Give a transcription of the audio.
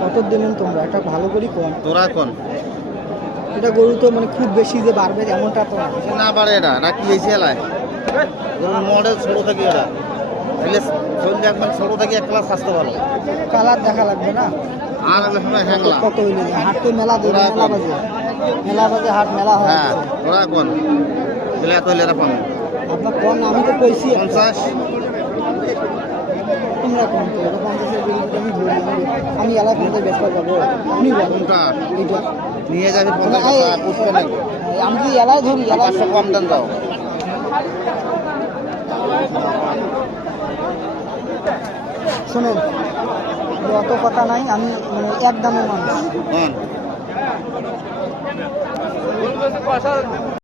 কত দিলেন তোমরা? একটা ভালো করে কোন তোরা কোন এটা গরু তো মানে খুব বেশি যে বাড়বে এমনটা তো না পারে এটা না কি হয়েছে এলায় গরুর মডেল ছোট থেকে এটা তাহলে শরীর একবার ছোট থেকে এক ক্লাস স্বাস্থ্য ভালো কালার দেখা লাগবে না। আর হ্যাংলা কত হইলে হাট তো মেলা দেবে, মেলা বাজে হাট মেলা হয়। হ্যাঁ তোরা কোন বলে এত হইলে পাবো আপনার কোন আমি তো কইছি 50 তোমরা কোন তো এটা 50 এর বিল আমি ধরি আমি এলা কিনতে বেচতে যাবো আপনি বলেন কোনটা এটা নিয়ে যাবে 50 টাকা পুষতে লাগবে আমি কি এলাই ধরি এলা 500 কম দেন দাও শুনেন অত কথা নাই, আমি মানে এক দামের মানুষ।